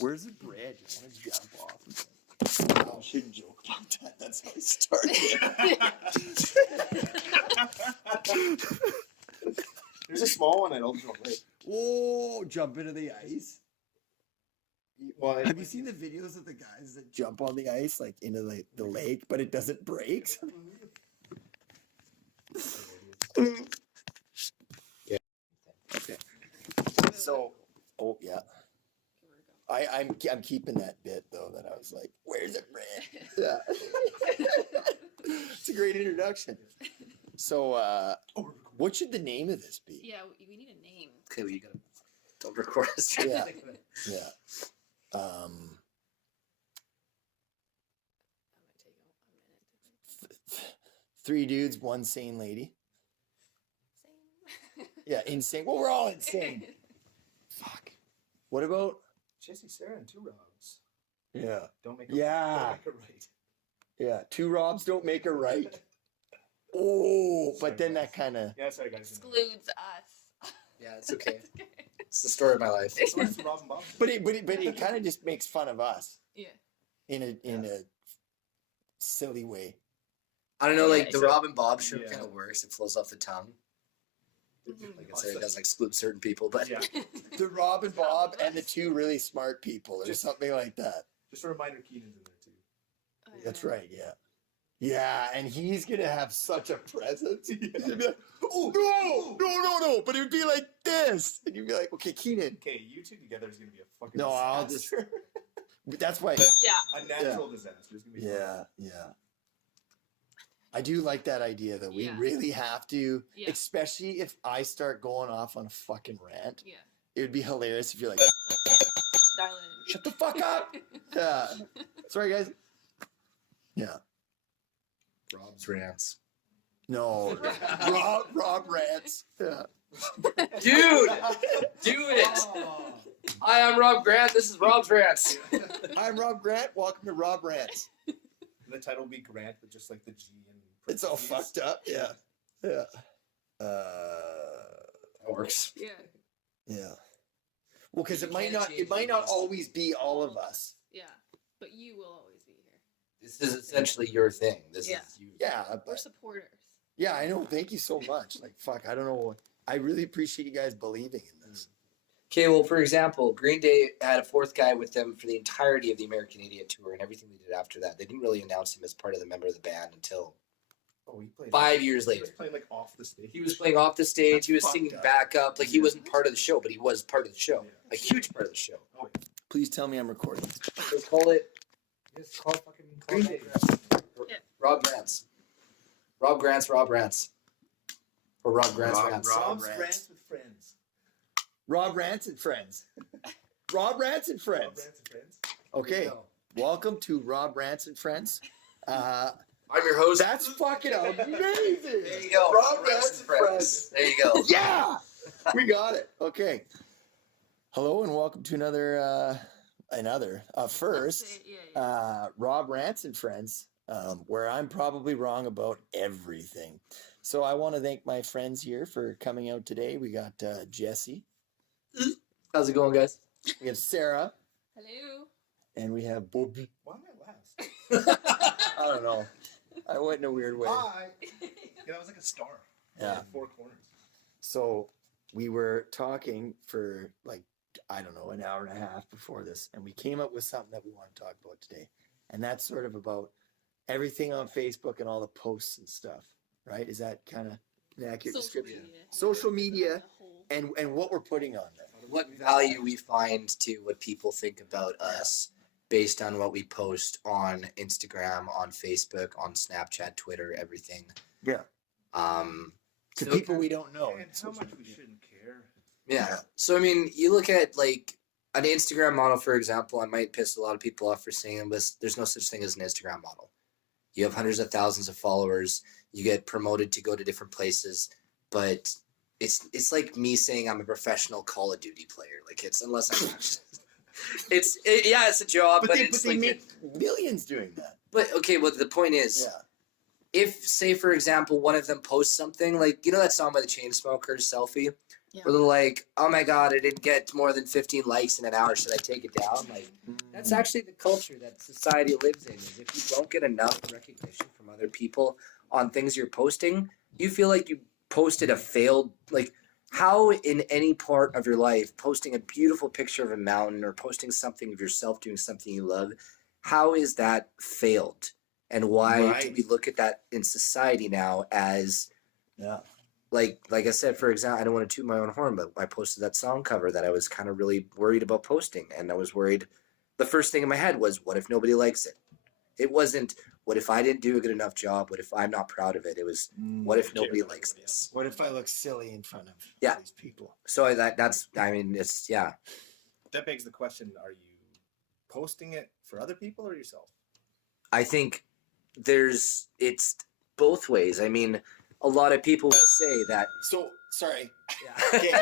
Where's the bridge? I want to jump off. I shouldn't joke about that. That's how I started. There's a small one at Aldergrove Lake. Whoa, jump into the ice. Well, Have you seen the videos of the guys that jump on the ice, like into the lake, but it doesn't break? Yeah. Okay. So, oh yeah. I'm keeping that bit though. That I was like, "Where's it, Brad?" Yeah. It's a great introduction. So, what should the name of this be? Yeah, we need a name. Okay, well, you gotta don't record us. Yeah. Yeah. That might take a minute. Three dudes, one sane lady. Same. Yeah, insane. Well, we're all insane. Fuck. What about? Jesse, Sarah, and 2 Robs. Yeah. Don't make it Yeah. right. Yeah. 2 Robs don't make a right. Oh, but then that kind of. Yeah, sorry guys. Excludes us. Yeah, it's okay. It's the story of my life. It's Rob and Bob. But it kind of just makes fun of us Yeah. in a silly way. I don't know, like Yeah, the so- Rob and Bob show Yeah. kind of works. It flows off the tongue. Mhm. Like I said, it doesn't exclude certain people, but Yeah. The Rob and Bob and the 2 really smart people, or something like that. Just a reminder, Keenan's in there too. Oh, That's yeah. right. Yeah. Yeah, and he's gonna have such a presence. He's gonna be like, "Oh no!" But it would be like this, and you'd be like, "Okay, Keenan." Okay, you 2 together is gonna be a fucking No, I'll just. disaster. That's why. Yeah. A natural disaster. It's gonna be Yeah, yeah. I do like that idea that we Yeah. really have to, Yeah. especially if I start going off on a fucking rant. Yeah. It would be hilarious if you're like, Dial it in. "Shut the fuck up!" Yeah. Sorry, guys. Yeah. Rob's rants. No. Rob rants. Yeah. Dude, do it. Oh. Hi, I'm Rob Grant. This is Rob's rants. I'm Rob Grant. Welcome to Rob Rants. The title will be Grant, but just like the G and It's all fucked up. Yeah. Yeah. That works. Yeah. Yeah. Well, because You it might can't not. change It might not things. always be all of us. Yeah. But you will always be here. This is essentially your thing. This Yeah. is you. Yeah. We're But supporters. yeah, I know. Thank you so much. Like, fuck. I don't know. I really appreciate you guys believing in this. Okay, well, for example, Green Day had a 4th guy with them for the entirety of the American Idiot tour and everything they did after that. They didn't really announce him as part of the member of the band until Oh, he played 5 years He was later. playing like off the stage. He was playing off the stage. That's He was fucked singing up. back up. Like, he wasn't part of the show, but he was part of the show. Yeah. A huge part of the show. Oh, yeah. Please tell me I'm recording. So call it. Just call it fucking Green Day. Rob Grants. Rob Grants, Rob Rants. Or Rob Grants Rob- Rants. Rob Rob's Rants. Rants with friends. Rob Rants and Friends. Rob Rants and Rob Friends. Rants and friends. Okay. Welcome to Rob Rants and Friends. I'm your host. That's fucking amazing. There you go. Rob Rants and Friends. There you go. Yeah, we got it. Okay. Hello and welcome to another first Yeah. Rob Rants and Friends, where I'm probably wrong about everything. So I want to thank my friends here for coming out today. We got Jesse, How's it going, guys? we have Sarah, Hello. and we have Bobby. Why am I last? I don't know. I went in a weird way. Hi. Yeah, that was like a star. Yeah. Like 4 corners. So we were talking for like, I don't know, an hour and a half before this, and we came up with something that we want to talk about today. And that's sort of about everything on Facebook and all the posts and stuff, right? Is that kind of an accurate Social description? media. Social media As a whole. and what we're putting on there. What value we find to what people think about us based on what we post on Instagram, on Facebook, on Snapchat, Twitter, everything. Yeah. To So- people we don't know. And how much we shouldn't care. Yeah. So I mean, you look at like an Instagram model, for example. I might piss a lot of people off for saying this. There's no such thing as an Instagram model. You have hundreds of thousands of followers. You get promoted to go to different places, but it's like me saying I'm a professional Call of Duty player. Like it's unless I'm yeah, it's a job, but they it's make like millions doing that. but okay. Well, the point is, Yeah. if say for example one of them posts something like that song by the Chainsmokers, Selfie. Yeah. Or they're like, oh my god, I didn't get more than 15 likes in an hour. Should I take it down? Like, that's actually the culture that society lives in. Is if you don't get enough recognition from other people on things you're posting, you feel like you posted a failed. Like, how in any part of your life, posting a beautiful picture of a mountain or posting something of yourself doing something you love, how is that failed? And why do Right. we look at that in society now as Yeah. like I said, for example, I don't want to toot my own horn, but I posted that song cover that I was kind of really worried about posting, and I was worried. The first thing in my head was, what if nobody likes it? It wasn't, what if I didn't do a good enough job? What if I'm not proud of it? It was, what if Care nobody about likes everybody this? What if I look silly in front of Yeah. all these people? So that's, I mean, it's, yeah. That begs the question: are you posting it for other people or yourself? I think it's both ways. I mean, a lot of people will say that. So sorry. Yeah. Okay.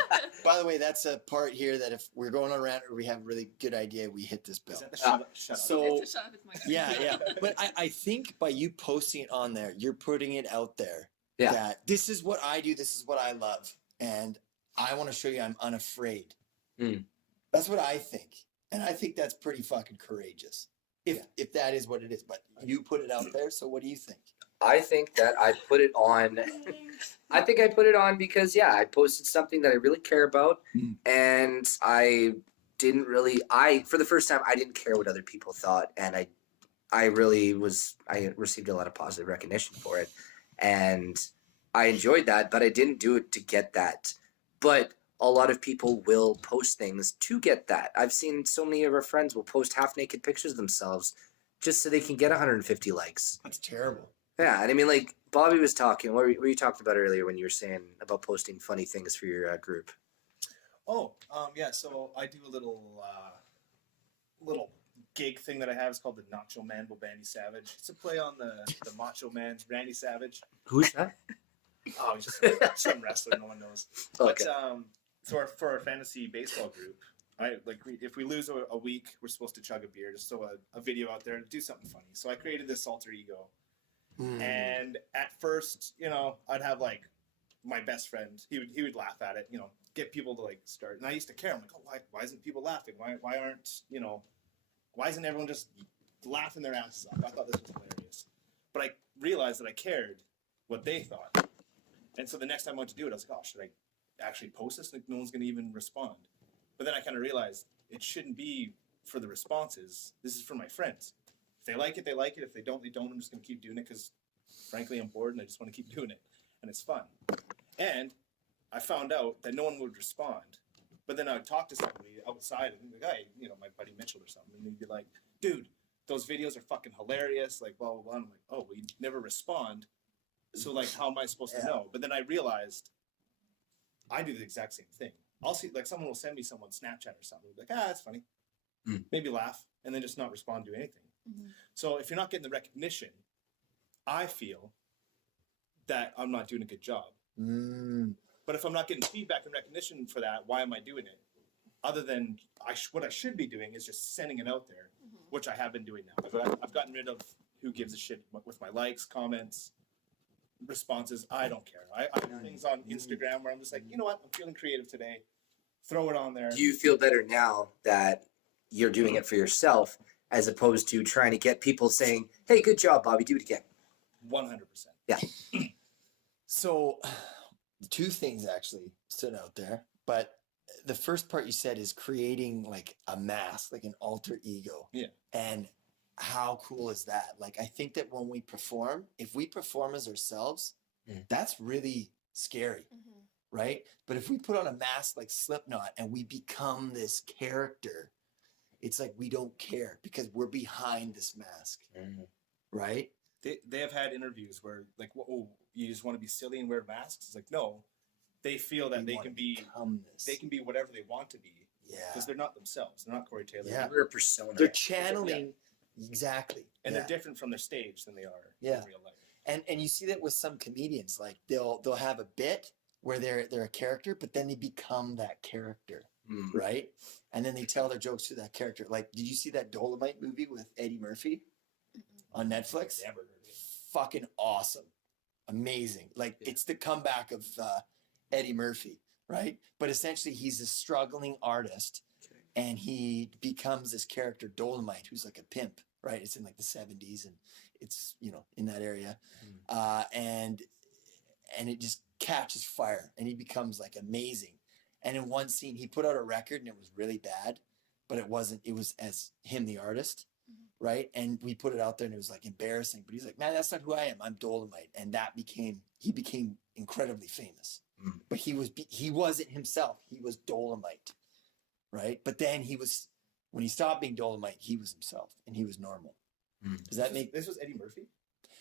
By the way, that's a part here that if we're going on a rant or we have a really good idea, we hit this bell. Is that the shut up? So It's a shot, it's my guy. yeah. But I think by you posting it on there, you're putting it out there Yeah. that this is what I do, this is what I love, and I want to show you I'm unafraid. Mm. That's what I think. And I think that's pretty fucking courageous. If that is what it is. But you put it out there, so what do you think? I think that I put it on. I think I put it on because I posted something that I really care about, and I didn't really. For the first time, I didn't care what other people thought, and I really was. I received a lot of positive recognition for it, and I enjoyed that. But I didn't do it to get that. But a lot of people will post things to get that. I've seen so many of our friends will post half naked pictures of themselves just so they can get 150 likes. That's terrible. Yeah, and I mean, like Bobby was talking. What were you talking about earlier when you were saying about posting funny things for your group? Oh, yeah. So I do a little gig thing that I have. It's called the Nacho Man by Randy Savage. It's a play on the Macho Man's Randy Savage. Who's that? Oh, he's just some wrestler. No one knows. Okay. But so for our fantasy baseball group, if we lose a week, we're supposed to chug a beer. Just throw a video out there and do something funny. So I created this alter ego. And at first, I'd have like my best friend. He would laugh at it. Get people to like start. And I used to care. I'm like, oh, why isn't people laughing? Why aren't why isn't everyone just laughing their asses off? I thought this was hilarious. But I realized that I cared what they thought. And so the next time I went to do it, I was like, oh, should I actually post this? Like, no one's going to even respond. But then I kind of realized it shouldn't be for the responses. This is for my friends. If they like it, they like it. If they don't, they don't. I'm just going to keep doing it because, frankly, I'm bored and I just want to keep doing it. And it's fun. And I found out that no one would respond. But then I would talk to somebody outside, and the guy, my buddy Mitchell or something, and he'd be like, dude, those videos are fucking hilarious. Like, blah, blah, blah. And I'm like, oh, well, you never respond. So, like, how am I supposed to know? But then I realized I do the exact same thing. I'll see, like, someone will send me someone Snapchat or something. Like, that's funny. Maybe laugh, and then just not respond to anything. So if you're not getting the recognition, I feel that I'm not doing a good job. But if I'm not getting feedback and recognition for that, why am I doing it? Other than what I should be doing is just sending it out there, which I have been doing now. I've gotten rid of who gives a shit with my likes, comments, responses. I don't care. I have things on Instagram where I'm just like, you know what? I'm feeling creative today. Throw it on there. Do you feel better now that you're doing it for yourself as opposed to trying to get people saying, hey, good job, Bobby, do it again? 100%. Yeah. So two things actually stood out there, but the first part you said is creating like a mask, like an alter ego. Yeah. And how cool is that? Like, I think that when we perform, if we perform as ourselves, that's really scary, right? But if we put on a mask like Slipknot and we become this character, it's like we don't care because we're behind this mask, right? They have had interviews where like, oh, you just want to be silly and wear masks? It's like, no, they feel that they can be whatever they want to be. Yeah. Because they're not themselves. They're not Corey Taylor. Yeah. We're a persona. They're channeling. Exactly. And they're different from their stage than they are in real life. And you see that with some comedians, like they'll have a bit where they're a character, but then they become that character, right? And then they tell their jokes through that character. Like, did you see that Dolomite movie with Eddie Murphy on Netflix? Never heard it. Fucking awesome, amazing. Like it's the comeback of Eddie Murphy. right? But essentially, he's a struggling artist, and he becomes this character Dolomite, who's like a pimp, right? It's in like the 70s, and it's in that area, and it just catches fire, and he becomes like amazing. And in one scene, he put out a record, and it was really bad, but it wasn't. It was as him, the artist, right? And we put it out there, and it was like embarrassing. But he's like, man, that's not who I am. I'm Dolomite, and he became incredibly famous. But he wasn't himself. He was Dolomite, right? But then when he stopped being Dolomite, he was himself, and he was normal. Does that make? This was Eddie Murphy.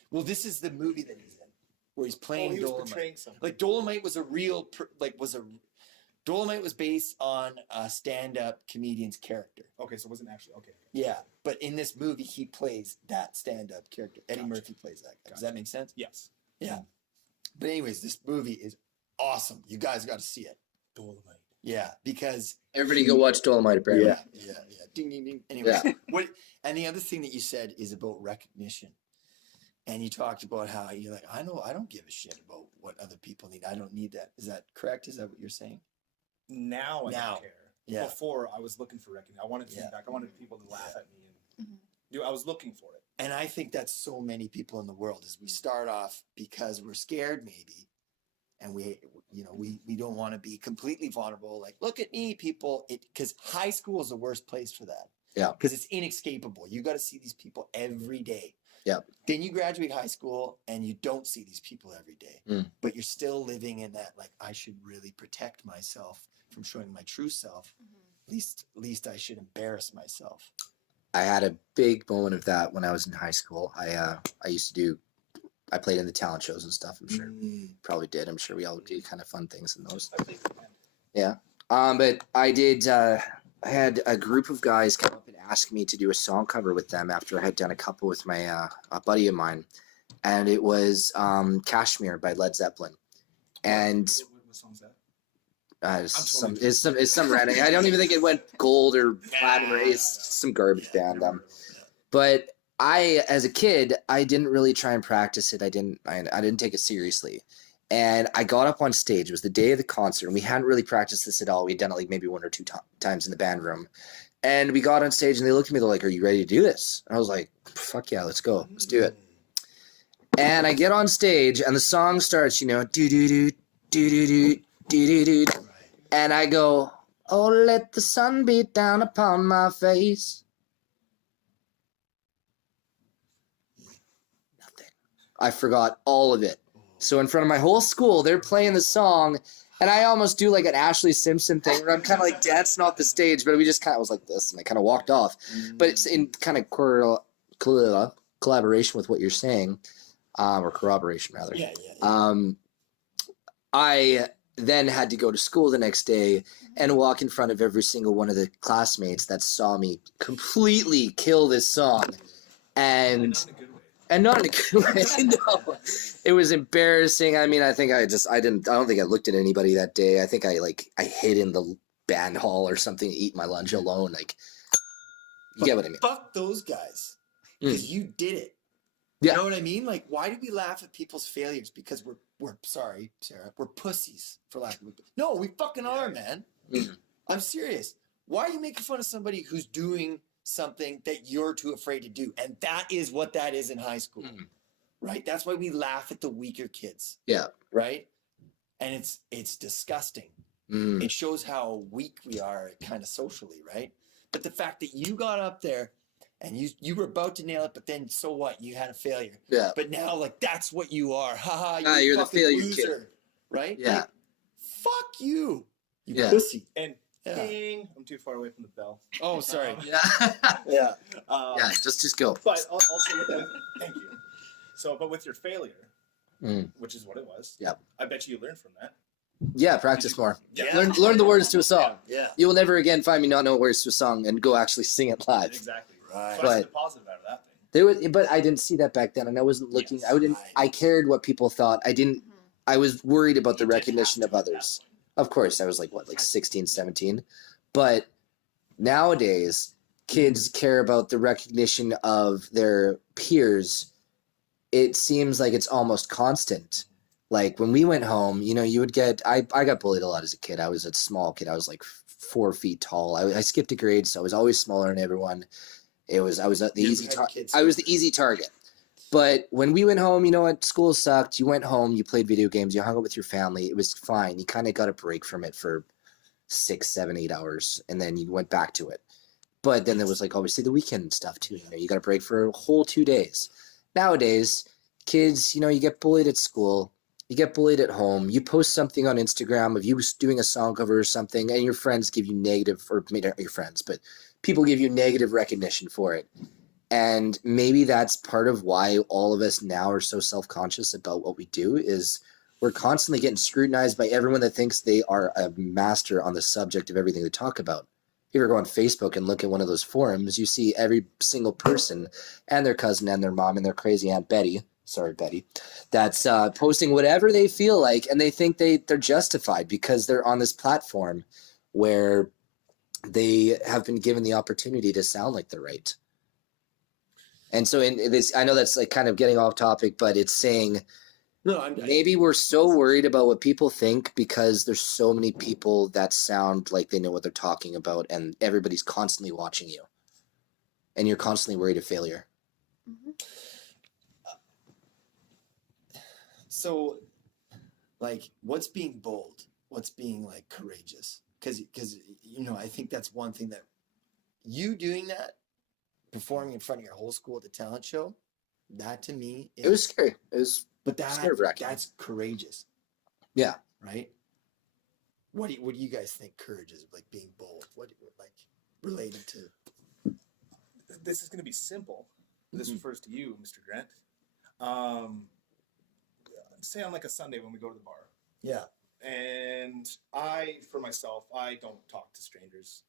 Well, this is the movie that he's in, where he's playing he was Dolomite. portraying something. Like Dolomite was Dolomite was based on a stand-up comedian's character. Okay, so it wasn't actually okay. Yeah, but in this movie, he plays that stand-up character. Eddie Murphy plays that guy. Does that make sense? Yes. Yeah. But anyways, this movie is awesome. You guys got to see it. Dolomite. Yeah, because Everybody go watch Dolomite, apparently. yeah. Ding, ding, ding. Anyway, Yeah. And the other thing that you said is about recognition. And you talked about how you're like, I don't give a shit about what other people need. I don't need that. Is that correct? Is that what you're saying? Now I don't care. Yeah. Before I was looking for recognition. I wanted feedback. I wanted people to laugh at me, and I was looking for it. And I think that's so many people in the world is we start off because we're scared maybe, and we don't want to be completely vulnerable. Like, look at me, people. Because high school is the worst place for that. Yeah. Because it's inescapable. You got to see these people every day. Yeah. Then you graduate high school and you don't see these people every day, but you're still living in that, like, I should really protect myself from showing my true self. Least I should embarrass myself. I had a big moment of that when I was in high school. I played in the talent shows and stuff. I'm sure you probably did. I'm sure we all did kind of fun things in those. I played the band. Yeah. But I did, I had a group of guys come up and ask me to do a song cover with them after I had done a couple with my, a buddy of mine. And it was Kashmir by Led Zeppelin. And What song's that? it's some random. I don't even think it went gold or platinum or it's some garbage band. But I, as a kid, I didn't really try and practice it. I didn't take it seriously. And I got up on stage. It was the day of the concert, and we hadn't really practiced this at all. We'd done it like maybe one or two times in the band room. And we got on stage, and they looked at me. They're like, "Are you ready to do this?" And I was like, "Fuck yeah, let's go. Let's do it." And I get on stage, and the song starts, do do do do do do do do, and I go, "Oh, let the sun beat down upon my face." Nothing. I forgot all of it. So in front of my whole school, they're playing the song, and I almost do like an Ashley Simpson thing where I'm kind of like dancing off the stage, but we just kind of was like this, and I kind of walked off. But it's in kind of collaboration with what you're saying, or corroboration rather. Yeah. I then had to go to school the next day and walk in front of every single one of the classmates that saw me completely kill this song, and not in a good way. No, it was embarrassing. I mean, I don't think I looked at anybody that day. I think I hid in the band hall or something, eat my lunch alone. Like, you get what I mean? Fuck those guys, because you did it. Yeah. You know what I mean? Like, why do we laugh at people's failures? Because we're sorry, Sarah, we're pussies, for lack of a. No, we fucking are, man. I'm serious. Why are you making fun of somebody who's doing something that you're too afraid to do? And that is what that is in high school, right? That's why we laugh at the weaker kids. Yeah. Right. And it's disgusting. It shows how weak we are kind of socially, right? But the fact that you got up there and you were about to nail it, but then so what? You had a failure. Yeah. But now, like, that's what you are. Haha, You're the fucking failure loser, kid. right? Yeah. Like, fuck you. You Yeah. pussy. And Yeah. ding, I'm too far away from the bell. Oh, sorry. Yeah. Yeah. Yeah. Just go. But also, thank you. So, but with your failure, which is what it was. Yep. I bet you learned from that. Yeah. Practice more. Yeah. Learn the words to a song. Yeah. You will never again find me not know words to a song and go actually sing it live. Exactly. Right. So I see But- the positive out of that thing. But I didn't see that back then, and I wasn't looking. Yes, I cared what people thought. I was worried about the recognition of others. Of course, I was like 16, 17. But nowadays, kids care about the recognition of their peers. It seems like it's almost constant. Like when we went home, you know, you would get, I got bullied a lot as a kid. I was a small kid. I was like 4 feet tall. I skipped a grade, so I was always smaller than everyone. I was the You easy had kids I was the over. easy target. But when we went home, you know what? School sucked. You went home, you played video games, you hung out with your family. It was fine. You kind of got a break from it for 6, 7, 8 hours, and then you went back to it. But then there was like obviously the weekend stuff too. You know, you got a break for a whole 2 days. Nowadays, kids, you know, you get bullied at school, you get bullied at home. You post something on Instagram of you doing a song cover or something, and your friends give you negative, or maybe not your friends, but people give you negative recognition for it. And maybe that's part of why all of us now are so self-conscious about what we do is we're constantly getting scrutinized by everyone that thinks they are a master on the subject of everything they talk about. If you ever go on Facebook and look at one of those forums, you see every single person and their cousin and their mom and their crazy Aunt Betty, sorry, Betty, that's posting whatever they feel like, and they think they're justified because they're on this platform where they have been given the opportunity to sound like they're right. And so in this, I know that's like kind of getting off topic, but it's saying No, maybe we're so worried about what people think because there's so many people that sound like they know what they're talking about, and everybody's constantly watching you, and you're constantly worried of failure. Mm-hmm. So, like, what's being bold? What's being like courageous? Because you know, I think that's one thing that you doing that, performing in front of your whole school at the talent show, that to me is, It was scary. It was, but that nerve-wracking. that's courageous. Yeah. Right. What do you guys think courage is, like being bold? What like related to? This is going to be simple. This Mhm. refers to you, Mr. Grant. Say on like a Sunday when we go to the bar, Yeah. and for myself, I don't talk to strangers.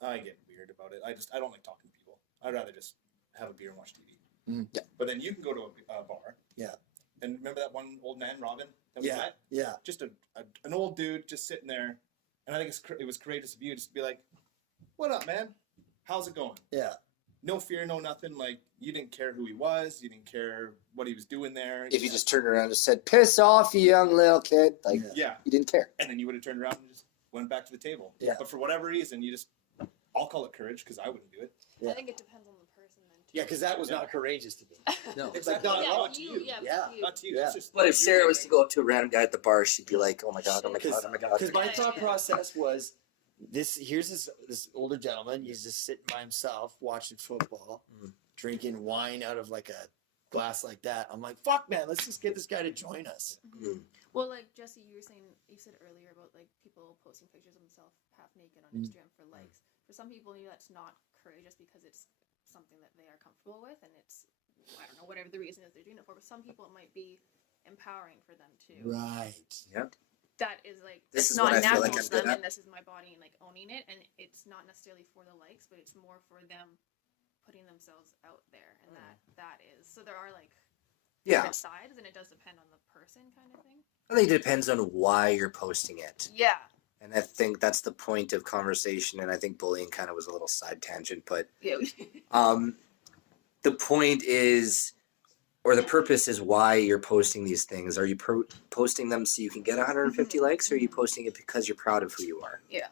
I get weird about it. I don't like talking to people. I'd rather just have a beer and watch TV. Mhm. Yeah. But then you can go to a bar. Yeah. And remember that one old man, Robin, that we Yeah. met? Yeah. Just an old dude just sitting there. And I think it was courageous of you just to be like, "What up, man? How's it going?" Yeah. No fear, no nothing. Like, you didn't care who he was. You didn't care what he was doing there. if you just turned around and said, "Piss off, you young little kid," like Yeah. you didn't care. And then you would have turned around and just went back to the table. Yeah. But for whatever reason, I'll call it courage because I wouldn't do it. Yeah. I think it depends on the person then too. Yeah, because that was not courageous to me. No. Exactly. not- not to you. Yeah, Yeah. to you. Not to you. Yeah. It's just But if you Sarah did was it. to go up to a random guy at the bar, she'd be like, "Oh my god, oh my god, oh my god, oh my god." Because my thought Yeah. process was here's this older gentleman. He's just sitting by himself watching football, drinking wine out of like a glass like that. I'm like, fuck, man, let's just get this guy to join us. Mm. Well, like Jesse, you said earlier about like people posting pictures of themselves half naked on Instagram for likes. For some people, that's not courageous because it's something that they are comfortable with, and it's, I don't know, whatever the reason is they're doing it for. But some people, it might be empowering for them too. Right. Yep. That is like, This it's is not what I feel natural like I'm to them, good at. and this is my body, and like owning it, and it's not necessarily for the likes, but it's more for them putting themselves out there, and that is. So there are like Yeah. different sides, and it does depend on the person, kind of thing. I think it depends on why you're posting it. Yeah. And I think that's the point of conversation. And I think bullying kind of was a little side tangent, but Yeah. the point is, or the purpose is why you're posting these things. Are you posting them so you can get 150 likes, or are you posting it because you're proud of who you are? Yeah.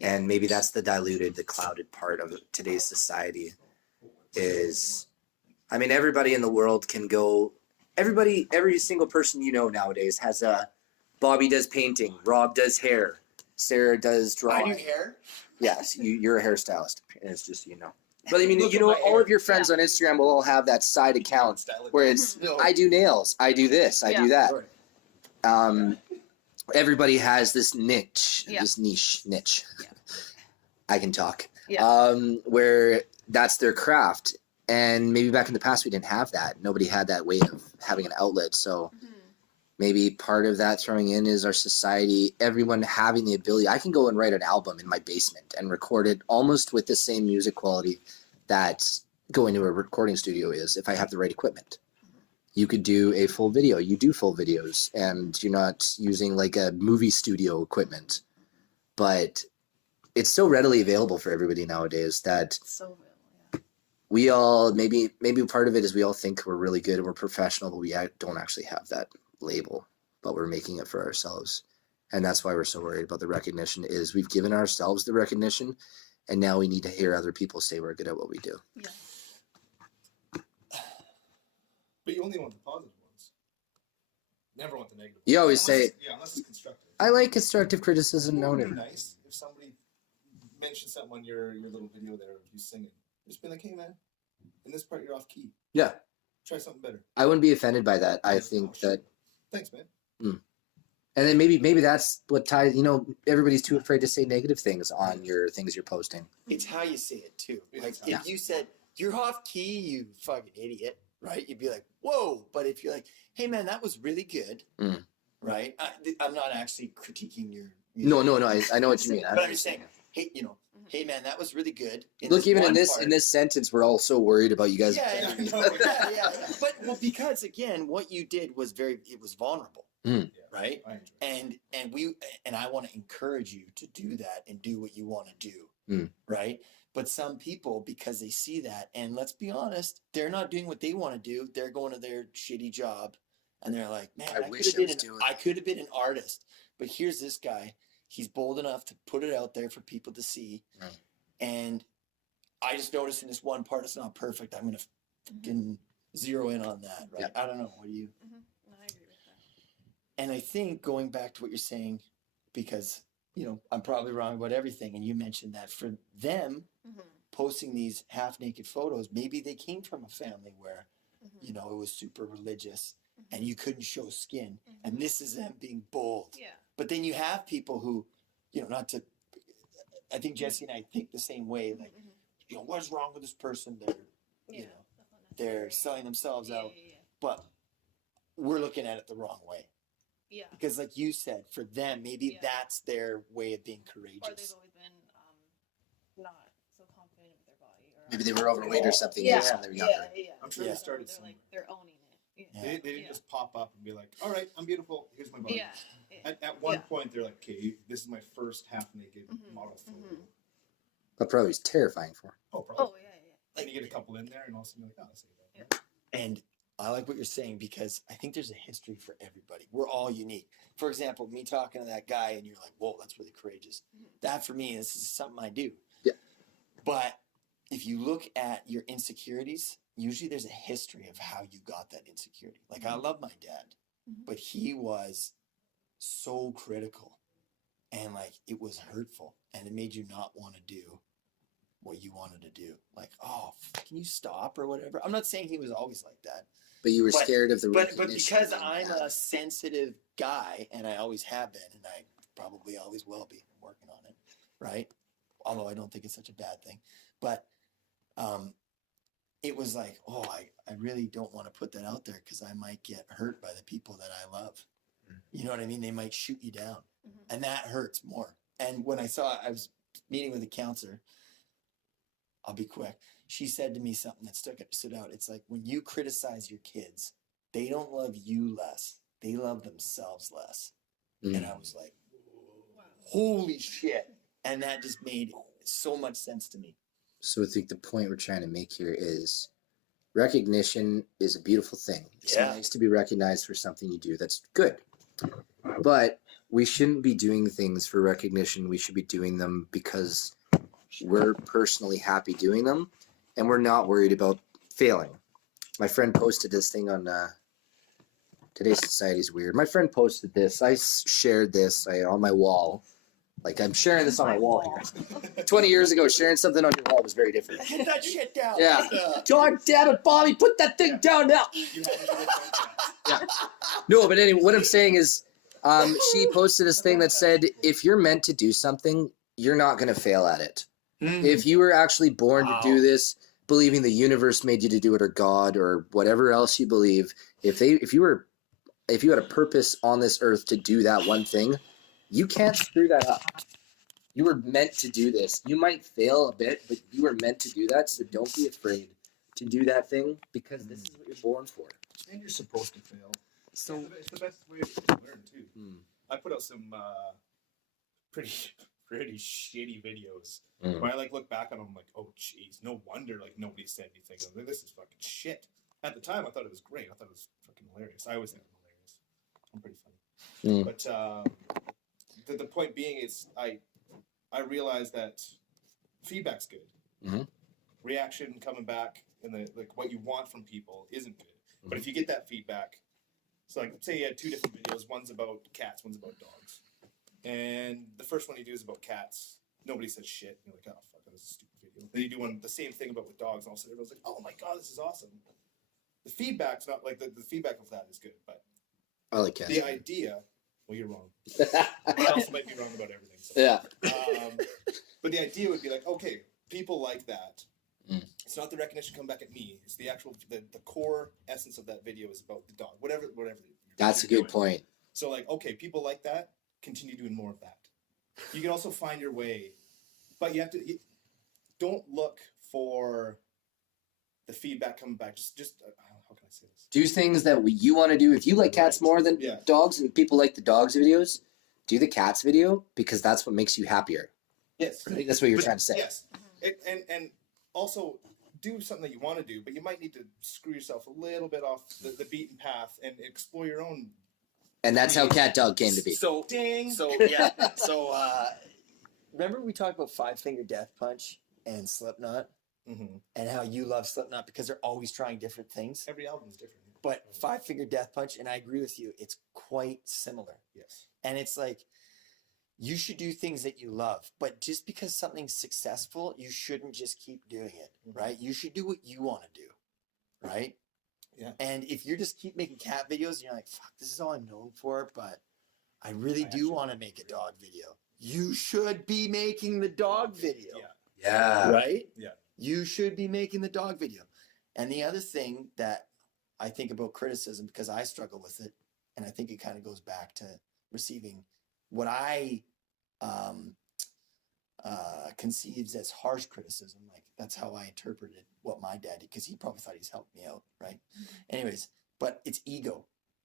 And maybe that's the clouded part of today's society is, I mean, everybody in the world can go, every single person you know nowadays has a, Bobby does painting, Rob does hair, Sarah does drawing. I do hair. Yes, you're a hairstylist. And it's just, you know. But I mean, Look you at know, my all hair. of your friends on Instagram will all have that side account where it's, No. I do nails, I do this, I do that. Right. Everybody has this niche, Yeah. this niche. Yeah. I can talk. Yeah. Where that's their craft. And maybe back in the past, we didn't have that. Nobody had that way of having an outlet. So maybe part of that throwing in is our society, everyone having the ability. I can go and write an album in my basement and record it almost with the same music quality that going to a recording studio is if I have the right equipment. You could do a full video. You do full videos and you're not using like a movie studio equipment. But it's so readily available for everybody nowadays that So real, yeah. we all, maybe part of it is we all think we're really good and we're professional, but we don't actually have that label. but we're making it for ourselves. And that's why we're so worried about the recognition. Is we've given ourselves the recognition, and now we need to hear other people say we're good at what we do. Yeah. But you only want the positive ones. Never want the negative. You always Unless say, it's- yeah, unless it's constructive. I like constructive criticism. It No, would be never. nice if somebody mentioned something on your little video there of you singing. Just be like, hey man, in this part you're off key. Yeah, Try something better. I wouldn't be offended by that. I Yeah, think oh, sure. that, Thanks, man. and then maybe that's what ties. You know, everybody's too afraid to say negative things on your things you're posting. It's how you say it too. Yeah, Like exactly. if you said you're off key, you fucking idiot, right? You'd be like, whoa. But if you're like, hey man, that was really good, Mm. right? I'm not actually critiquing your. No. I know what you mean. But I'm just saying, hey, hey man, that was really good. Look, even in one this part- sentence, we're all so worried about you guys. Yeah, Yeah, yeah. But well, because again, what you did was it was vulnerable, Mm. right? I enjoy it. And I want to encourage you to do that and do what you want to do, Mm. right? But some people, because they see that, and let's be honest, they're not doing what they want to do. They're going to their shitty job, and they're like, man, I I wish could I have was been, doing I could have been an artist. But here's this guy. He's bold enough to put it out there for people to see. Mm. And I just noticed in this one part, it's not perfect. I'm gonna fucking zero in on that, right? Yeah. I don't know. What do you? No, I agree with that. And I think going back to what you're saying, because I'm probably wrong about everything, and you mentioned that for them posting these half-naked photos, maybe they came from a family where it was super religious and you couldn't show skin, and this is them being bold. Yeah. But then you have people who, not to. I think Jesse and I think the same way. Like, what's wrong with this person? They're, Yeah. they're selling themselves out, Yeah. but we're looking at it the wrong way. Yeah. Because like you said, for them, maybe Yeah. that's their way of being Or they've courageous. always been not so confident with their body. Or Maybe they were overweight or something. Yeah. when they were younger. Yeah. I'm sure Yeah. they started They're somewhere. like they're owning it. Yeah. They didn't just pop up and be like, all right, I'm beautiful. Here's my body. Yeah. At one Yeah. point, they're like, okay, this is my first half-naked Mhm. model photo. Mhm. But probably was terrifying for him. Oh, probably. Oh yeah. And you get a couple in there, and all of a sudden you're like, oh, that's it. And I like what you're saying because I think there's a history for everybody. We're all unique. For example, me talking to that guy and you're like, whoa, that's really courageous. That for me, this is something I do. Yeah. But if you look at your insecurities, usually there's a history of how you got that insecurity. Like I love my dad, but he was so critical and like it was hurtful and it made you not want to do what you wanted to do. Like, oh, can you stop or whatever? I'm not saying he was always like that. But you were But- scared of the But recognition because that I'm you had. a sensitive guy, and I always have been, and I probably always will be, I'm working on it, right? Although I don't think it's such a bad thing. But it was like, oh, I really don't want to put that out there because I might get hurt by the people that I love. You know what I mean? They might shoot you down. And that hurts more. And when I was meeting with a counselor, I'll be quick. She said to me something that stood out. It's like when you criticize your kids, they don't love you less. They love themselves less. And I was like, holy shit. And that just made so much sense to me. So I think the point we're trying to make here is recognition is a beautiful thing. It's Yeah. nice to be recognized for something you do. That's good. But we shouldn't be doing things for recognition. We should be doing them because we're personally happy doing them and we're not worried about failing. My friend posted this thing on Today's Society is Weird. My friend posted this. I shared this on my wall. Like I'm sharing this on my wall here. 20 years ago, sharing something on your wall was very different. Put that shit down. Yeah. God damn it, Bobby, put that thing down now. You had to do it Yeah. No, but anyway, what I'm saying is she posted this thing that said, if you're meant to do something, you're not going to fail at it. If you were actually born to do this, believing the universe made you to do it or God or whatever else you believe, if you had a purpose on this earth to do that one thing, you can't screw that up. You were meant to do this. You might fail a bit, but you were meant to do that. So don't be afraid to do that thing because this is what you're born for. And you're supposed to fail. So It's the best way to learn too. Hmm. I put out some pretty shitty videos. Mm. When I look back on them, I'm like, oh jeez, no wonder nobody said anything. I was like, this is fucking shit. At the time, I thought it was great. I thought it was fucking hilarious. I always think I'm hilarious. I'm pretty funny. Mm. But the point being is I realized that feedback's good. Mhm. Reaction coming back and the like what you want from people isn't good. But if you get that feedback, so like say you had 2 different videos, one's about cats, one's about dogs. And the first one you do is about cats. Nobody says shit. You're like, oh fuck, that was a stupid video. Then you do the same thing about with dogs, and all of a sudden everyone's like, oh my god, this is awesome. The feedback's not like the feedback of that is good, but I like cats. the idea, well, you're wrong. I also might be wrong about everything. So. Yeah. But the idea would be like, okay, people like that. Mm. It's not the recognition come back at me. It's the actual the core essence of that video is about the dog. Whatever. That's a good point. So like, okay, people like that. Continue doing more of that. You can also find your way, but you have to. Don't look for the feedback coming back. Just how can I say this? Do things that you want to do. If you like cats more than Yeah. dogs, and people like the dogs videos, do the cats video because that's what makes you happier. Yes. I think that's what you're But- trying to say. Yes, and also do something that you want to do, but you might need to screw yourself a little bit off the beaten path and explore your own. And that's how Cat Dog came to be. So Ding. So yeah. So remember we talked about Five Finger Death Punch and Slipknot Mm-hmm. and how you love Slipknot because they're always trying different things. Every album's different. But Five Finger Death Punch, and I agree with you, it's quite similar. Yes. And it's like you should do things that you love, but just because something's successful, you shouldn't just keep doing it, Mhm. right? You should do what you want to do, right? Yeah. And if you just keep making cat videos, and you're like, fuck, this is all I'm known for, but I really I do actually want to make a dog video. You should be making the dog video, Yeah. Yeah. right? Yeah. You should be making the dog video. And the other thing that I think about criticism, because I struggle with it, and I think it kind of goes back to receiving what I conceives as harsh criticism. Like that's how I interpreted what my dad did, because he probably thought he's helped me out, right? Anyways, but it's ego,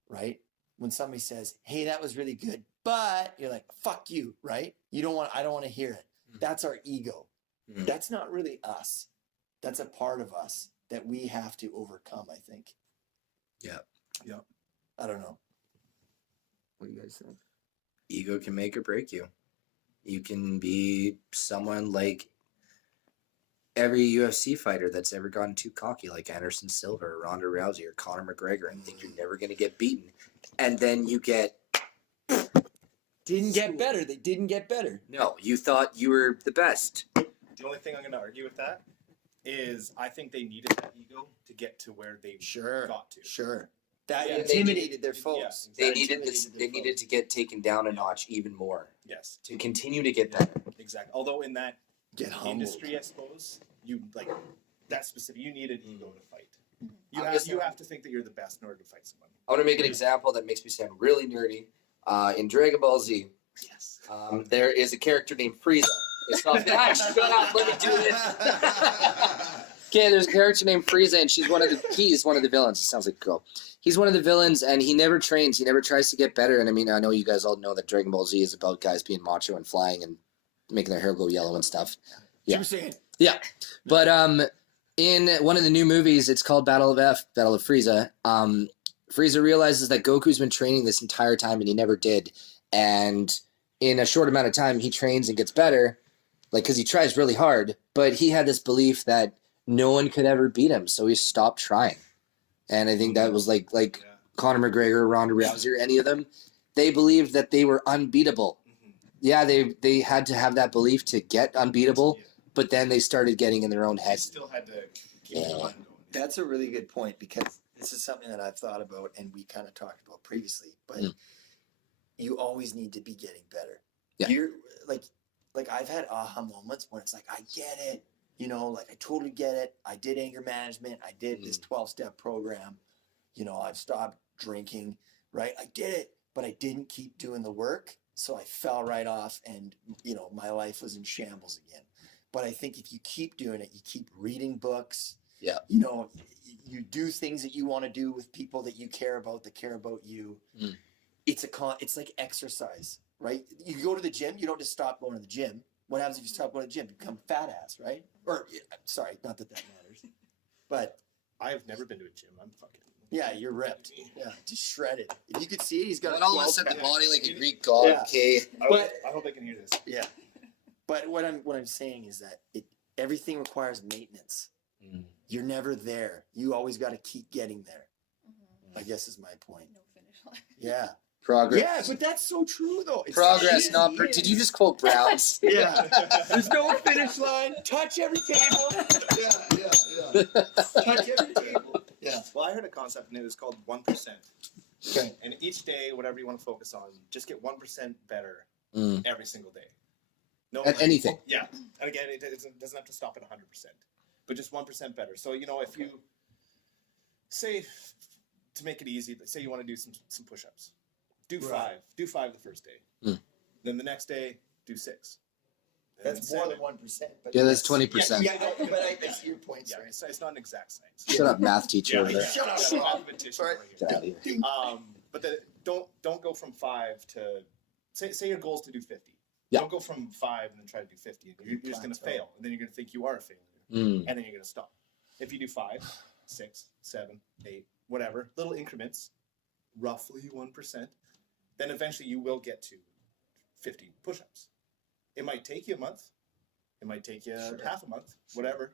right? When somebody says, "Hey, that was really good," but you're like, "Fuck you," right? I don't want to hear it. Mhm. That's our ego. Mhm. That's not really us. That's a part of us that we have to overcome, I think. Yeah. Yeah. I don't know. What do you guys think? Ego can make or break you. You can be someone like every UFC fighter that's ever gotten too cocky, like Anderson Silva or Ronda Rousey or Conor McGregor, and think you're never going to get beaten. And then you get, Didn't get better. They didn't get better. no, you thought you were the best. The only thing I'm going to argue with that is I think they needed that ego to get to where they Sure. got to. Sure. That Yeah, intimidated their yeah, foes. They That needed this. intimidated They their needed foes. to get taken down a notch even more Yes. to continue to get better. Exactly. Although in that Get humbled. industry, I suppose you like that specific. You need an ego to fight. You I'm have, just- you have to think that you're the best in order to fight someone. I want to make an example that makes me sound really nerdy. In Dragon Ball Z, Yes. there is a character named Frieza. It's not. Ah, shut up! Let me do this. Okay, there's a character named Frieza, and he's one of the villains. It sounds like a girl. He's one of the villains, and he never trains. He never tries to get better. And I mean, I know you guys all know that Dragon Ball Z is about guys being macho and flying and making their hair go yellow and stuff. Yeah. Keep saying. But in one of the new movies, it's called Battle of Frieza. Frieza realizes that Goku's been training this entire time, and he never did. And in a short amount of time, he trains and gets better, like because he tries really hard. But he had this belief that no one could ever beat him, so he stopped trying. And I think that was like Yeah. Conor McGregor, Ronda Rousey, or any of them. They believed that they were unbeatable. Mhm. Yeah, they had to have that belief to get unbeatable, Yeah. but then they started getting in their own You heads. still had to keep Yeah. the fun going. That's a really good point, because this is something that I've thought about and we kind of talked about previously. But Mm. you always need to be getting better. Yeah. You're like I've had aha moments when it's like, I get it. You know, like I totally get it. I did anger management. I did this 12-step program. You know, I've stopped drinking, right? I did it, but I didn't keep doing the work. So I fell right off and, you know, my life was in shambles again. But I think if you keep doing it, you keep reading books. Yeah. You know, you do things that you want to do with people that you care about, that care about you. Mm. It's like exercise, right? You go to the gym, you don't just stop going to the gym. What happens if you stop going to the gym? You become fat ass, right? Or sorry, not that matters. But I've never been to a gym. I'm fucking Yeah, you're ripped. Yeah, just shredded. If you could see it, he's got And all of a 12 sudden, the pack. body like a Greek god. Yeah. Okay. I hope they can hear this. Yeah, but what I'm saying is that everything requires maintenance. You're never there. You always got to keep getting there. I guess is my point. No finish line. Yeah. Progress. Yeah, but that's so true though. It's Progress, easy. not. Did you just quote Browns? Yeah. There's no finish line. Touch every table. Yeah. Touch every table. Yeah. Well, I heard a concept and it was called 1%. Okay. And each day, whatever you want to focus on, just get 1% better every single day. No, At anything. Yeah. And again, it doesn't have to stop at 100%, but just 1% better. So, if you say, to make it easy, say you want to do some push-ups, do Right. 5. Do 5 the first day. Then the next day, do 6. Then That's more 7. than 1%. But Yeah, that's 20%. Yeah, no, but I see your point. Yeah, Sorry. it's not an exact science. Shut up, math teacher Yeah, over there. Shut up, yeah, Rob. mathematician Sorry. over here. Get out of here. But don't go from 5 to say your goal is to do 50. Yeah. Don't go from 5 and then try to do 50. You're just going to fail, and then you're going to think you are a failure, Mm. and then you're going to stop. If you do 5, 6, 7, 8, whatever, little increments, roughly 1%, then eventually you will get to 50 push-ups. It might take you a month. It might take you half a month, whatever.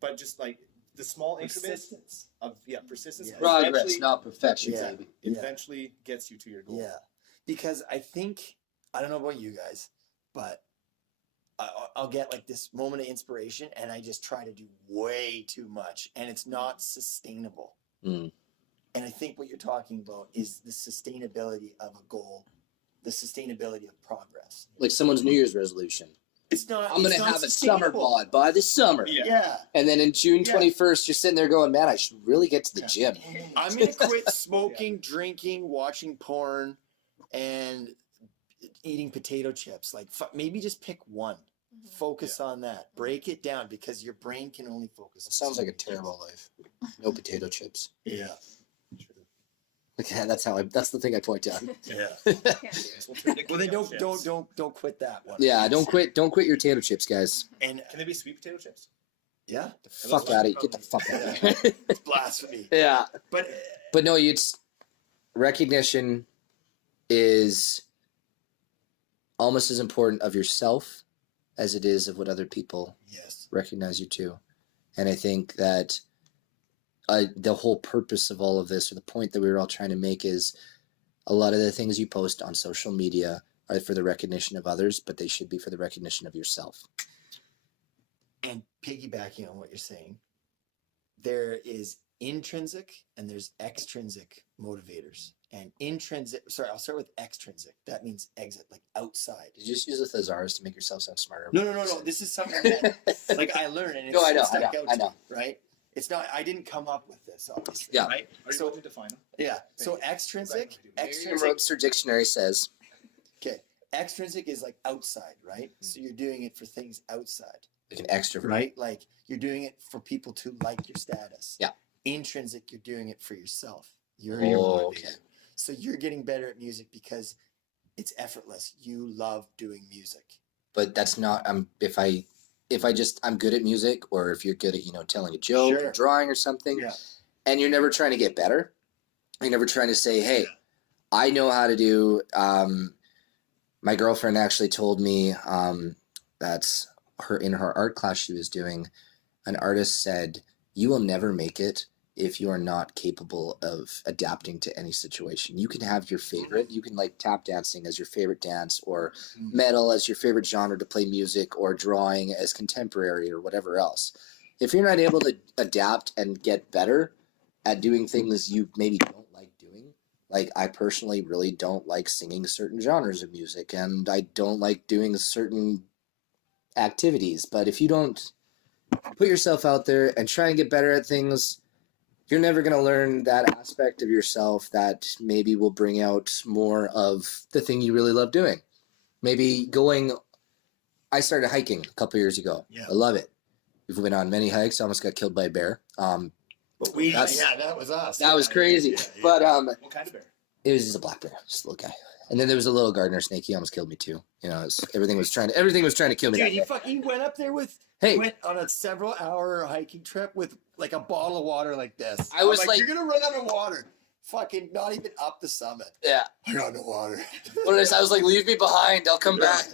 But just like the small increments Persistence. of persistence. Yeah. Progress, eventually- not perfection, Yeah. baby. eventually gets you to your goal. Yeah, because I think I don't know about you guys, but I'll get like this moment of inspiration, and I just try to do way too much, and it's not sustainable. Mm. And I think what you're talking about is the sustainability of a goal, the sustainability of progress. Like someone's New Year's resolution. It's not. I'm gonna it's not have a summer sustainable. bod by the summer. Yeah. Yeah, And then in June Yeah. 21st, you're sitting there going, man, I should really get to the gym. I'm gonna quit smoking, drinking, watching porn, and eating potato chips. Like maybe just pick one. Focus on that. Break it down because your brain can only focus. It sounds like a terrible life. No potato chips. Yeah. Okay, that's the thing I point out. Yeah. Can't do it. Well, then don't quit that one. Yeah, don't quit your tater chips, guys. And Can they be sweet potato chips? yeah, The fuck out of here. Get the fuck out of here. it's blasphemy. Yeah. But But no, it's recognition is almost as important of yourself as it is of what other people yes, recognize you too. And I think that the whole purpose of all of this, or the point that we were all trying to make, is a lot of the things you post on social media are for the recognition of others, but they should be for the recognition of yourself. and piggybacking on what you're saying, there is intrinsic and there's extrinsic motivators. And I'll start with extrinsic. That means exit, like outside. Did you just use a thesaurus to make yourself sound smarter? No. This is something that like I learned, and it's No, I know, stuck out I to know. me, right? It's not. I didn't come up with this, obviously. Yeah. Right. Are you So going to define them? yeah. So extrinsic. Webster Dictionary says, Okay. Extrinsic is like outside, right? So you're doing it for things outside, like an extrovert. right? Like you're doing it for people to like your status. Yeah. Intrinsic, you're doing it for yourself. You're Oh, your motivator. okay. So you're getting better at music because it's effortless. You love doing music. But that's not. If I'm good at music, or if you're good at telling a joke Sure. or drawing or something, Yeah. and you're never trying to get better. You're never trying to say, hey, I know how to do. My girlfriend actually told me that's in her art class she was doing. An artist said, "You will never make it if you are not capable of adapting to any situation. You can have your favorite. You can like tap dancing as your favorite dance, or metal as your favorite genre to play music, or drawing as contemporary, or whatever else. If you're not able to adapt and get better at doing things you maybe don't like doing, like I personally really don't like singing certain genres of music, and I don't like doing certain activities. But if you don't put yourself out there and try and get better at things, you're never going to learn that aspect of yourself that maybe will bring out more of the thing you really love doing. Maybe I started hiking a couple years ago. Yeah. I love it. We've been on many hikes. I almost got killed by a bear. But That's- that was us. That was crazy. Yeah. But What kind of bear? it was just a black bear, just a little guy. And then there was a little gardener snake. He almost killed me too. You know, everything was trying to kill me. Dude, that he day. fucking went up there with. Hey. Went on a several-hour hiking trip with like a bottle of water like this. I was I'm like- you're gonna run out of water. Fucking not even up the summit. Yeah. I got no water. What did I was like, leave me behind. I'll come back.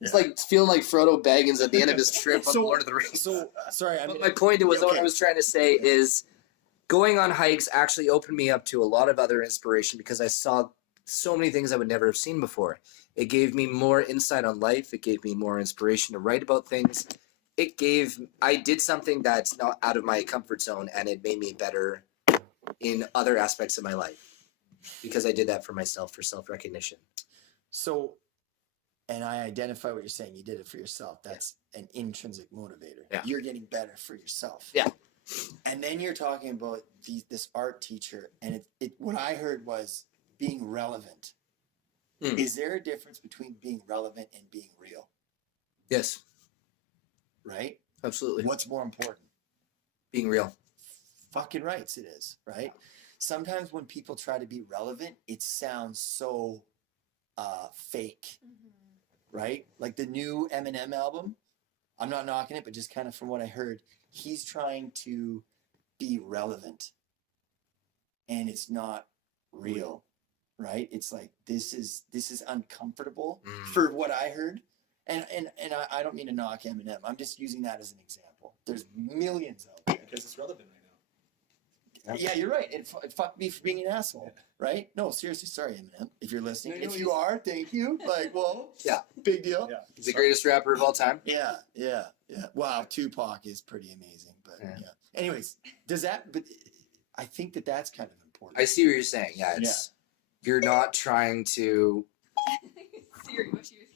It's like feeling like Frodo Baggins at the end of his trip on Lord of the Rings. So sorry, I But mean, my point was, what okay. I was trying to say is, going on hikes actually opened me up to a lot of other inspiration because I saw so many things I would never have seen before. It gave me more insight on life. It gave me more inspiration to write about things. I did something that's not out of my comfort zone, and it made me better in other aspects of my life because I did that for myself, for self-recognition. So, and I identify what you're saying. You did it for yourself. That's an intrinsic motivator. Yeah. You're getting better for yourself. Yeah. And then you're talking about this art teacher, and what I heard was being relevant. Hmm. Is there a difference between being relevant and being real? Yes, Right? absolutely. What's more important? Being real. Fucking rights it is, right? Sometimes when people try to be relevant, it sounds so fake, right? Like the new Eminem album. I'm not knocking it, but just kind of from what I heard, he's trying to be relevant. And it's not real, right? It's like this is uncomfortable for what I heard. And I don't mean to knock Eminem. I'm just using that as an example. There's millions of them. Because it's relevant right now. Yeah, you're right. And fuck me for being an asshole, right? No, seriously, sorry, Eminem. If you're listening, No, if you are, thank you. Like, well, Yeah. big deal. Yeah. He's the greatest rapper of all time. Yeah. Wow, Tupac is pretty amazing, but yeah. Anyways, but I think that's kind of important. I see what you're saying. Yeah, you're not trying to. Siri, what you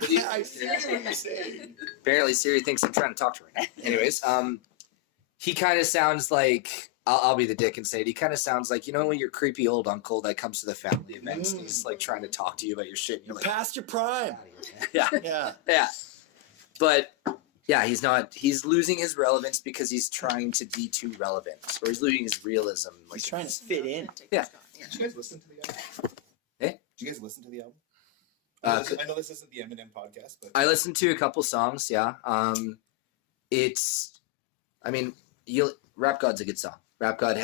saying? Yeah, I see what you're saying. Apparently, Siri thinks I'm trying to talk to her. Anyways, he kind of sounds like I'll be the dick and say it. He kind of sounds like, you know, when your creepy old uncle that comes to the family events and he's like trying to talk to you about your shit. And you're like, Past your prime. yeah, Yeah. But yeah, he's losing his relevance because he's trying to be too relevant, or he's losing his realism. Like He's trying to fit in. Yeah. Did you guys listen to the album? Eh? Did you guys listen to the album? Uh, I know this isn't the Eminem podcast, but I listened to a couple songs. Yeah. Rap God's a good song. Rap God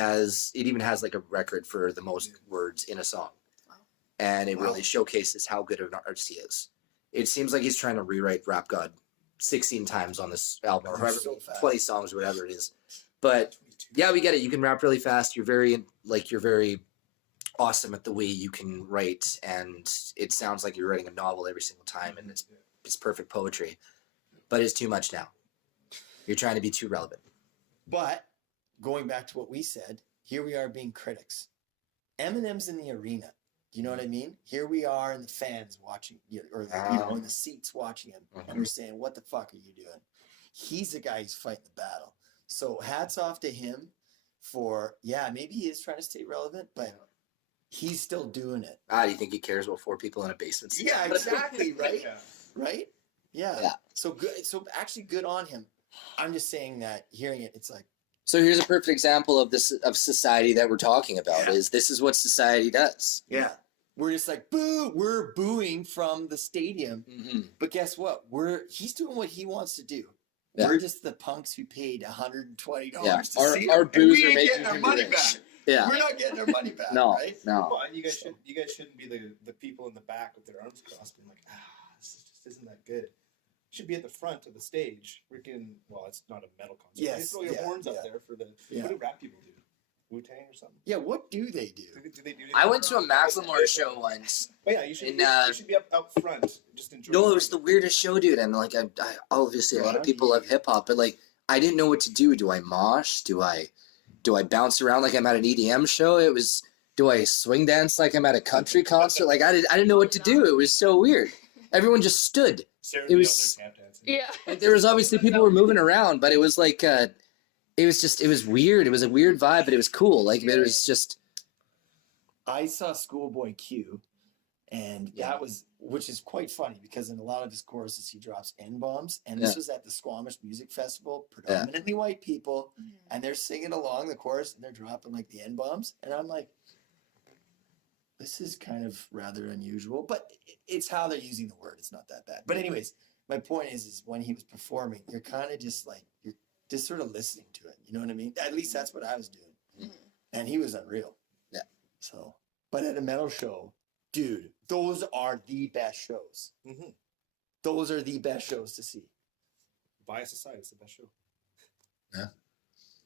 even has like a record for the most words in a song. Wow. And it really showcases how good of an artist he is. It seems like he's trying to rewrite Rap God 16 times on this album, or however, So fast. 20 songs or whatever it is. But yeah, we get it. You can rap really fast. You're very awesome at the way you can write, and it sounds like you're writing a novel every single time, and it's perfect poetry. But it's too much now. You're trying to be too relevant. But going back to what we said, here we are being critics. Eminem's in the arena. You know what I mean? Here we are in the fans watching, or in the seats watching him, and we're saying, "What the fuck are you doing?" He's the guy who's fighting the battle. So hats off to him for maybe he is trying to stay relevant, but he's still doing it. Do you think he cares about 4 people in a basement? Yeah, exactly. Right. yeah. Right. Yeah. Yeah. So good. So actually, good on him. I'm just saying that hearing it, it's like. So here's a perfect example of society that we're talking about. Yeah. This is what society does. Yeah. We're just like, boo, we're booing from the stadium. Mm-hmm. But guess what? He's doing what he wants to do. Yeah. We're just the punks who paid $120 Yeah. to see Our him, and boos we are ain't making getting our him money rich. back. Yeah. We're not getting our money back, No. right? No. Well, you guys shouldn't be the people in the back with their arms crossed being like, this just isn't that good. You should be at the front of the stage. It's not a metal concert. Yes, You throw your horns up yeah. there for the. Yeah. What do rap people do? Wu-Tang or something? Yeah, what do they do? Do they do I went to a Macklemore show once. Oh yeah, you should. In, You should be up front, just enjoying. No, it was the weirdest show, dude. And like, I obviously a lot of people love hip hop, but like, I didn't know what to do. Do I mosh? Do I bounce around like I'm at an EDM show? Do I swing dance like I'm at a country concert? Like I didn't know what to do. It was so weird. Everyone just stood. It was. Yeah. Like, there was obviously people were moving around, but it was like, it was weird. It was a weird vibe, but it was cool. Like it was just. I saw Schoolboy Q, and which is quite funny because in a lot of his choruses he drops N-bombs, and this was at the Squamish Music Festival, predominantly white people, and they're singing along the chorus and they're dropping like the N-bombs, and I'm like, this is kind of rather unusual, but it's how they're using the word. It's not that bad. But anyways, my point is when he was performing, you're kind of just like, you're just sort of listening to it. You know what I mean? At least that's what I was doing. Mhm. And he was unreal. Yeah. So, but at a metal show, dude, those are the best shows. Mm-hmm. Those are the best shows to see. Bias aside, it's the best show. Yeah.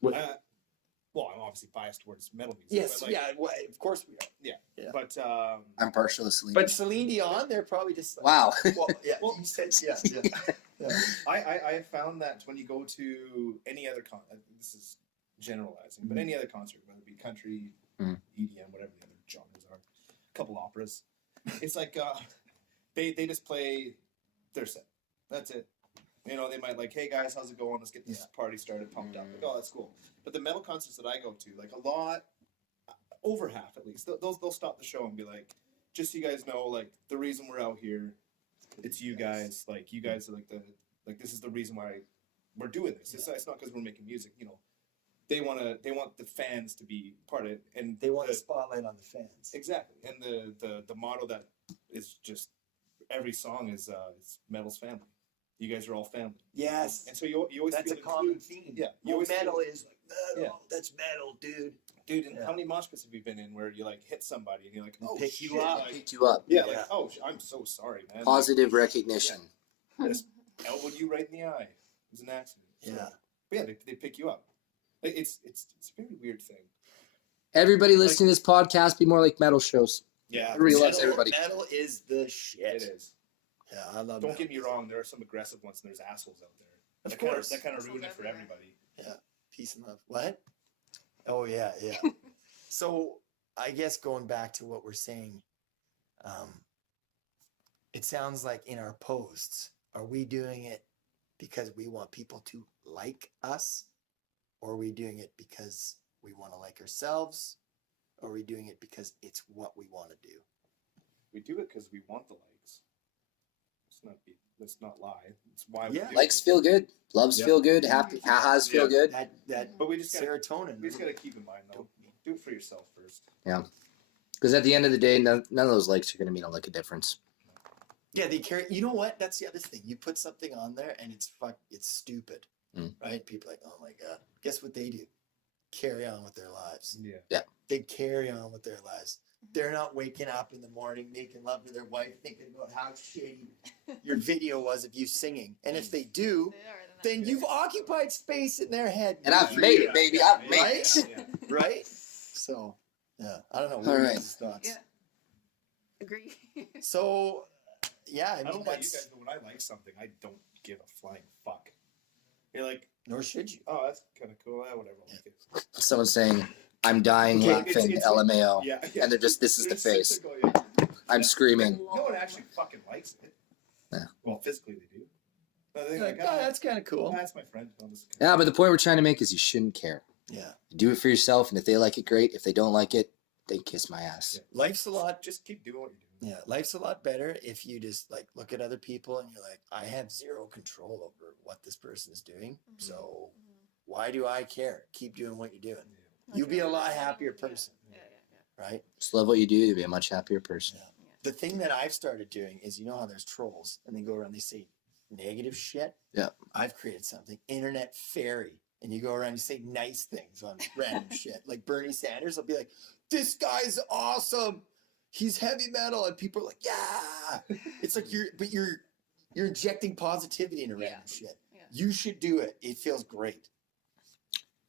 What- Well, I'm obviously biased towards metal music. Yes, but like, yeah, well, of course we are. Yeah. But I'm partial to Celine. But Celine Dion, they're probably just like, Wow. Well, yeah, Well, you said, yeah. I found that when you go to any other this is generalizing, but any other concert, whether it be country, EDM, whatever the other genres are, a couple operas, it's like they just play their set. That's it. You know, they might like, hey guys, how's it going? Let's get this party started, pumped up. Like, oh, that's cool. But the metal concerts that I go to, like a lot, over half at least, they'll stop the show and be like, just so you guys know, like the reason we're out here, it's you guys. Like you guys are like this is the reason why we're doing this. It's not because we're making music. You know, they want the fans to be part of it, and They want the spotlight on the fans. exactly. And the motto that is just every song is it's metal's family. You guys are all family. Yes. And so you always That's a feel common included. theme. Yeah, you Well, always metal feel- is like metal. That's metal, dude. Dude, and Yeah. how many mosh pits have you been in where you like hit somebody and you're like, They oh pick shit, you up. like, Pick you up. yeah, Yeah. like oh, I'm so sorry, man. Positive recognition. Like, just elbowed you right in the eye. It was an accident. So, Yeah. but yeah, they pick you up. Like, it's a very weird thing. Everybody listening to this podcast, be more like metal shows. Yeah, Everybody loves everybody. Metal is the shit. it is. Yeah, I love Don't metal. get me wrong. There are some aggressive ones, and there's assholes out there. Of that course. that kind of Assholes ruin it for everywhere. everybody. Peace and love. What? Oh, yeah, yeah. So I guess going back to what we're saying, it sounds like in our posts, are we doing it because we want people to like us? Or are we doing it because we want to like ourselves? Or are we doing it because it's what we want to do? We do it because we want the likes. Let's not lie. It's why we Yeah. do Likes it. feel good. Loves Yeah. feel good. Happy ha-has feel Yeah. good. That But we just gotta serotonin. keep in mind though. Do it for yourself first. Because at the end of the day, none of those likes are going to mean a lick of difference. Yeah, they carry. You know what? That's the other thing. You put something on there and it's stupid, right? People are like, oh my god. Guess what they do? Carry on with their lives. Yeah. They carry on with their lives. They're not waking up in the morning making love to their wife, thinking about how shady your video was of you singing. And if they do, They are, then you've occupied space in their head, And I've made it, baby. I've made Right? it. Yeah. right? So, yeah, I don't know. What All are right. your guys' thoughts? Yeah. Agree. So, yeah, I I mean, don't know about you that's guys, but when I like something, I don't give a flying fuck. You're like, nor should you. oh, that's kind of cool. Whatever. I'll like it. Someone's saying, I'm dying Okay, laughing, it's- LMAO. Yeah. And they're just, this is the They're face. sitting there going, I'm screaming. no one actually fucking likes it. Yeah. Well, physically they do. But they're Like, like, oh, that's kind of cool. that's my friend. I'll just Yeah, but the point we're trying to make is you shouldn't care. Yeah. Do it for yourself, and if they like it, great. If they don't like it, then kiss my ass. Yeah. Life's a lot. just keep doing what you're doing. Yeah, life's a lot better if you just like look at other people and you're like, I have zero control over what this person is doing. Mhm. So Mhm. why do I care? Keep doing what you're doing, Yeah. You'll be a lot Yeah. happier Yeah. person. Yeah. right? Just love what you do. You'll be a much happier person. Yeah. The thing that I've started doing is, you know how there's trolls and they go around, they say negative shit. Yeah. I've created something, internet fairy, and you go around, you say nice things on random shit. Like Bernie Sanders will be like, "This guy's awesome. He's heavy metal," and people are like, "Yeah." It's like you're injecting positivity into random shit. Yeah. You should do it. It feels great.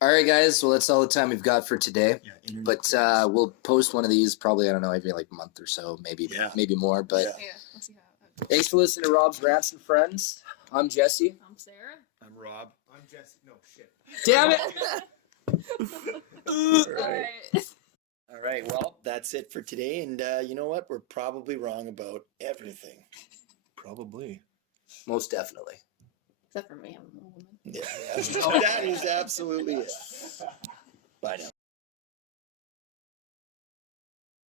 All right, guys. Well, that's all the time we've got for today. Yeah. But we'll post one of these probably, I don't know, every like month or so, maybe more. But Yeah. Yeah. Let's see how it goes. thanks for listening to Rob's Rants and Friends. I'm Jesse. I'm Sarah. I'm Rob. I'm Jesse. No shit. Damn it! All All right. right. All right. Well, that's it for today. And you know what? We're probably wrong about everything. Probably. Most definitely. Except for me, I'm a woman. Yeah. That is absolutely it. Bye now.